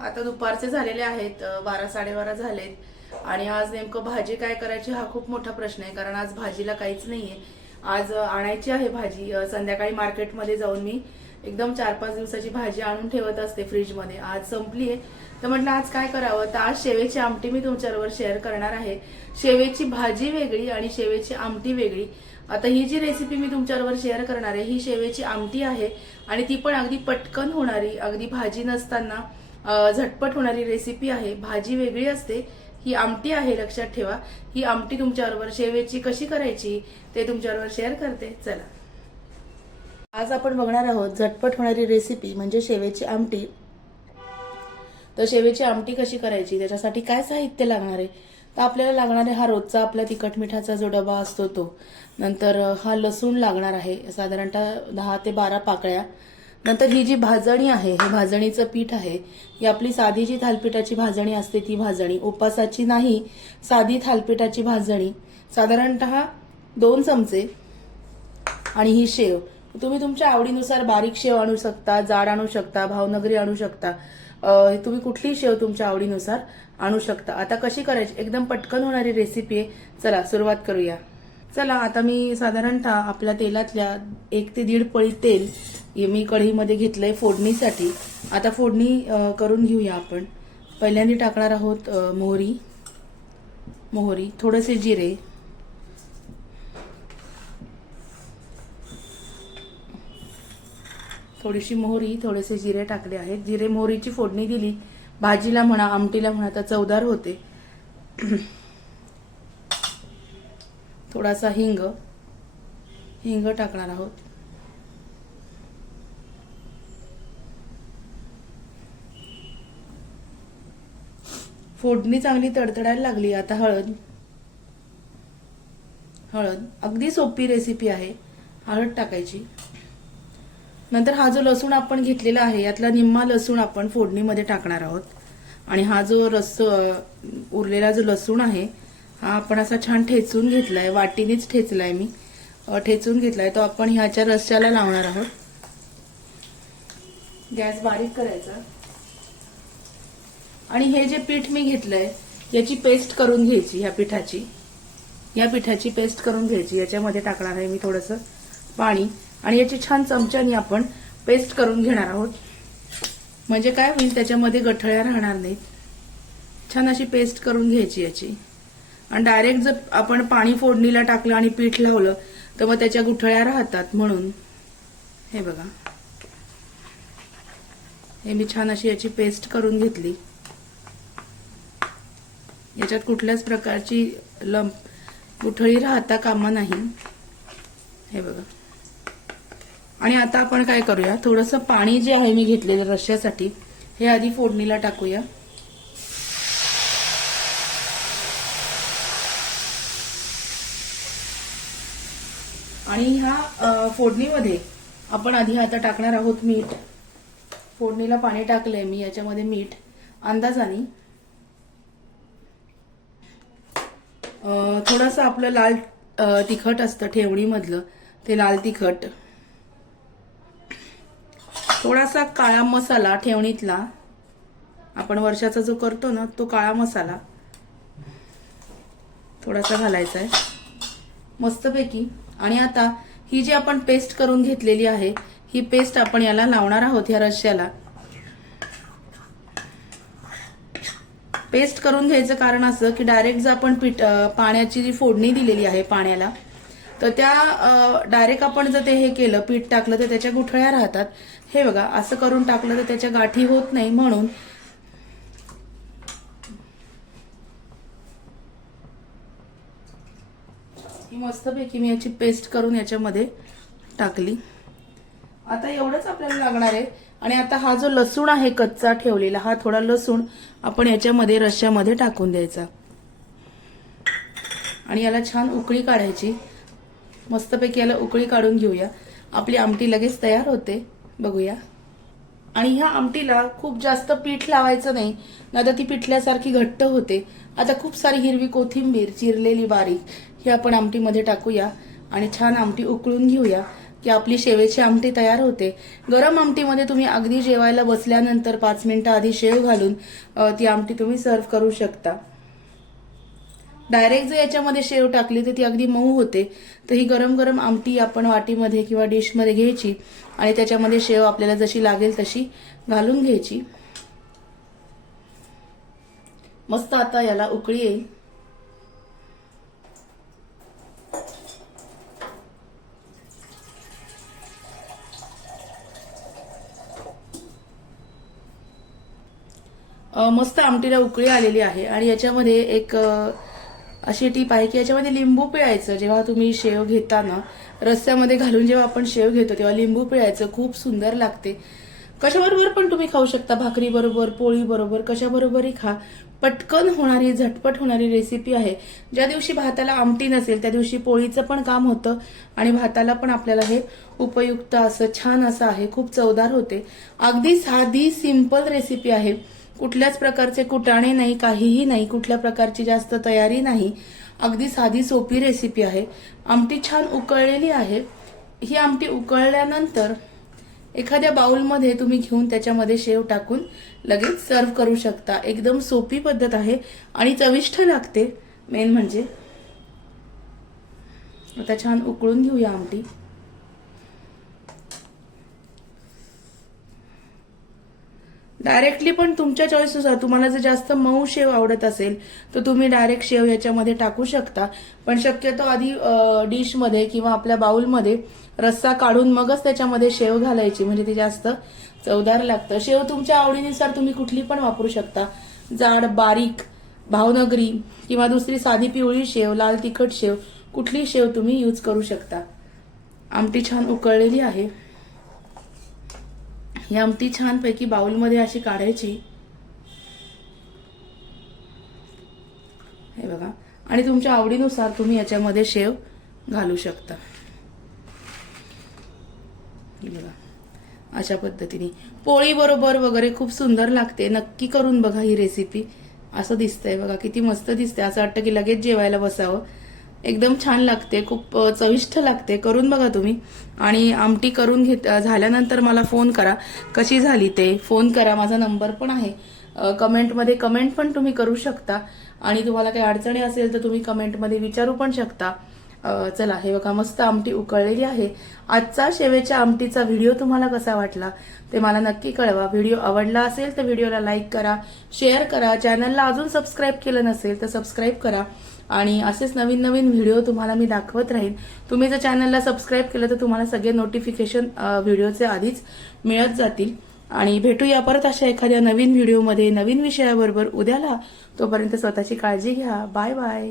आता दुपारचे झालेले आहेत बारा साडेबारा झालेत. आणि आज नेमकं भाजी काय करायची हा खूप मोठा प्रश्न आहे कारण आज भाजीला काहीच नाहीये. आज आणायची आहे भाजी. संध्याकाळी मार्केटमध्ये जाऊन मी एकदम चार पाच दिवसाची भाजी आणून ठेवत असते फ्रीजमध्ये. आज संपली आहे. तर म्हटलं आज काय करावं? तर आज शेवेची आमटी मी तुमच्याबरोबर शेअर करणार आहे. शेवेची भाजी वेगळी आणि शेवेची आमटी वेगळी. आता ही जी रेसिपी मी तुमच्याबरोबर शेअर करणार आहे ही शेवेची आमटी आहे आणि ती पण अगदी पटकन होणारी अगदी भाजी नसताना. झटपट होणारी रेसिपी आहे. भाजी वेगळी असते. ही आमटी आहे लक्षात ठेवा. ही आमटी तुमच्याबरोबर शेवेची कशी करायची ते तुमच्याबरोबर शेअर करते. चला. आज आपण बघणार आहोत झटपट होणारी रेसिपी म्हणजे शेवेची आमटी. तर शेवेची आमटी कशी करायची त्याच्यासाठी काय साहित्य लागणार आहे? तर आपल्याला लागणार आहे हा रोजचा आपला तिखट मिठाचा जो डबा असतो तो. नंतर हा लसूण लागणार आहे. साधारणतः दहा ते बारा पाकळ्या. नंतर ही जी भाजणी आहे हे भाजणीचं पीठ आहे ही आपली साधी जी थालपीठाची भाजणी असते ती भाजणी. उपासाची नाही साधी थालपीठाची भाजणी. साधारणतः दोन चमचे आणि ही शेव. तुम्ही तुमच्या आवडीनुसार बारीक शेव आणू शकता जाड आणू शकता भावनगरी आणू शकता. तुम्ही कुठलीही शेव तुमच्या आवडीनुसार आणू शकता. आता कशी करायची? एकदम पटकन होणारी रेसिपी आहे. चला सुरुवात करूया. चला आता मी साधारणतः आपल्या तेलातल्या एक ते दीड पळी तेल मी कढईमध्ये घेतलंय फोडणीसाठी. आता फोडणी करून घेऊया आपण. पहिल्यांदा टाकणार आहोत मोहरी. मोहरी थोडेसे जिरे. थोडीशी मोहरी थोडेसे जिरे टाकले आहेत. जिरे मोहरीची फोडणी दिली. भाजीला म्हणा आमटीला म्हणा तर चवदार होते. थोडासा हिंग. हिंग टाकणार आहोत. फोडणी चांगली तडतडायला लागली. आता हळद. हळद. अगदी सोपी रेसिपी आहे. हळद टाकायची. नंतर हा जो लसूण आपण घेतलेला आहे यातला निम्मा लसूण आपण फोडणीमध्ये टाकणार आहोत. आणि हा जो रस उरलेला जो लसूण आहे हा आपण असा छान ठेचून घेतलाय. वाटीनेच ठेचलाय मी. ठेचून ठेचून घेतलाय. तो आपण ह्याच्या रस्स्याला लावणार आहोत. गॅस बारीक करायचा. आणि हे जे पीठ मी घेतलंय याची पेस्ट करून घ्यायची ह्या पिठाची. या पिठाची पेस्ट करून घ्यायची. याच्यामध्ये टाकणार आहे मी थोडंसं पाणी. आणि याची छान चमच्यानी आपण पेस्ट करून घेणार आहोत. म्हणजे काय होईल त्याच्यामध्ये गठळ्या राहणार नाहीत. छान अशी पेस्ट करून घ्यायची याची. आणि डायरेक्ट जर आपण पाणी फोडणीला टाकलं आणि पीठ लावलं तर मग त्याच्या गुठळ्या राहतात म्हणून. हे बघा. हे मी छान अशी याची पेस्ट करून घेतली. याच्यात कुठल्याच प्रकारची लंप गुठळी राहता कामा नाही. हे बघा. आणि आता आपण काय करूया? थोडंसं पाणी जे आहे मी घेतलेलं रश्श्यासाठी हे आधी फोडणीला टाकूया. आणि ह्या फोडणीमध्ये आपण आधी आता टाकणार आहोत मीठ. फोडणीला पाणी टाकलंय मी याच्यामध्ये मीठ अंदाजाने थोडंसं आपलं लाल तिखट असतं ठेवणीमधलं ते लाल तिखट. थोडासा काळा मसाला ठेवणीतला. आपण वर्षाचा जो करतो ना तो काळा मसाला. थोडासा घालायचा आहे मस्तपैकी. आणि आता ही जी आपण पेस्ट करून घेतलेली आहे ही पेस्ट आपण याला लावणार आहोत ह्या रश्याला पेस्ट करून घ्यायचं कारण असं की डायरेक्ट जर आपण पीठ पाण्याची जी फोडणी दिलेली आहे पाण्याला तर त्या डायरेक्ट आपण जर ते हे केलं पीठ टाकलं तर त्याच्या गुठळ्या राहतात. हे बघा असं करून टाकलं तर त्याच्या गाठी होत नाही म्हणून. ही मस्तपैकी मी याची पेस्ट करून याच्यामध्ये टाकली. आता एवढंच आपल्याला लागणार आहे. आणि आता हा जो लसूण आहे कच्चा ठेवलेला हा थोडा लसूण आपण याच्यामध्ये रश्श्यामध्ये टाकून द्यायचा. आणि याला छान उकळी काढायची. मस्तपैकी याला उकळी काढून घेऊया. आपली आमटी लगेच तयार होते. बघूया. आणि ह्या आमटीला खूप जास्त पीठ लावायचं नाही. नाहीतर ती पिठल्यासारखी घट्ट होते. आता खूप सारी हिरवी कोथिंबीर चिरलेली बारीक ही आपण आमटीमध्ये टाकूया. आणि छान आमटी उकळून घेऊया. की आपली शेवेची आमटी तयार होते. गरम आमटीमध्ये तुम्ही अगदी जेवायला बसल्यानंतर पाच मिनिटं आधी शेव घालून ती आमटी तुम्ही सर्व करू शकता. डायरेक्ट जर याच्यामध्ये शेव टाकली तर ती अगदी मऊ होते. तर ही गरम गरम आमटी आपण वाटीमध्ये किंवा डिशमध्ये घ्यायची आणि त्याच्यामध्ये शेव आपल्याला जशी लागेल तशी घालून घ्यायची. मस्त आता याला उकळी येईल. मस्त आमटीला उकळी आलेली आहे. आणि याच्यामध्ये एक अशी टीप आहे की याच्यामध्ये लिंबू पिळायचं. जेव्हा तुम्ही शेव घेताना रस्त्यामध्ये घालून जेव्हा आपण शेव घेतो तेव्हा लिंबू पिळायचं. खूप सुंदर लागते. कशाबरोबर पण तुम्ही खाऊ शकता. भाकरी बरोबर पोळी बरोबर कशाबरोबरही खा. पटकन होणारी झटपट होणारी रेसिपी आहे. ज्या दिवशी भाताला आमटी नसेल त्या दिवशी पोळीचं पण काम होतं. आणि भाताला पण आपल्याला हे उपयुक्त असं छान असं आहे. खूप चवदार होते. अगदी साधी सिंपल रेसिपी आहे. कुठल्याच प्रकारचे कुटाणे नाही काहीही नाही कुठल्या प्रकारची जास्त तयारी नाही. अगदी साधी सोपी रेसिपी आहे. आमटी छान उकळलेली आहे. ही आमटी उकळल्यानंतर एखाद्या बाउलमध्ये तुम्ही घेऊन त्याच्यामध्ये शेव टाकून लगेच सर्व करू शकता. एकदम सोपी पद्धत आहे आणि चविष्ट लागते. मेन म्हणजे आता छान उकळून घेऊया आमटी. डायरेक्टली पण तुमच्या चॉईसनुसार तुम्हाला जर जास्त मऊ शेव आवडत असेल तर तुम्ही डायरेक्ट शेव याच्यामध्ये टाकू शकता. पण शक्यतो आधी डिशमध्ये किंवा आपल्या बाउलमध्ये रस्सा काढून मगच त्याच्यामध्ये शेव घालायची म्हणजे ते जास्त चवदार लागतं. शेव तुमच्या आवडीनुसार तुम्ही कुठली पण वापरू शकता. जाड बारीक भावनगरी किंवा दुसरी साधी पिवळी शेव लाल तिखट शेव कुठली शेव तुम्ही यूज करू शकता. आमटी छान उकळलेली आहे. ही आमटी छानपैकी बाउलमध्ये अशी काढायची. हे बघा. आणि तुमच्या आवडीनुसार तुम्ही याच्यामध्ये शेव घालू शकता. बघा. अशा पद्धतीने. पोळी बरोबर वगैरे खूप सुंदर लागते. नक्की करून बघा ही रेसिपी असं दिसतंय बघा. किती मस्त दिसते असं वाटतं की लगेच जेवायला बसावं. एकदम छान लागते खूप चविष्ट लागते. करून बघा तुम्ही. आणि आमटी करून घेत झाल्यानंतर मला फोन करा. कशी झाली ते? फोन करा. माझा नंबर पण आहे. कमेंटमध्ये कमेंट पण तुम्ही करू शकता. आणि तुम्हाला काही अडचणी असेल तर तुम्ही कमेंटमध्ये विचारू पण शकता. चला हे बघा मस्त आमटी उकळलेली आहे. आजचा शेवेच्या आमटीचा व्हिडिओ तुम्हाला कसा वाटला? ते मला नक्की कळवा. व्हिडिओ आवडला असेल तर व्हिडिओला लाईक करा शेअर करा. चॅनलला अजून सबस्क्राईब केलं नसेल तर सबस्क्राईब करा. आणि असेच नवीन नवीन व्हिडिओ तुम्हाला मी दाखवत राहीन. तुम्ही जर चॅनलला सबस्क्राईब केलं तर तुम्हाला सगळे नोटिफिकेशन व्हिडिओचे आधीच मिळत जातील. आणि भेटूया परत अशा एखाद्या नवीन व्हिडिओमध्ये नवीन विषयाबरोबर. उद्याला तोपर्यंत स्वतःची काळजी घ्या. Bye bye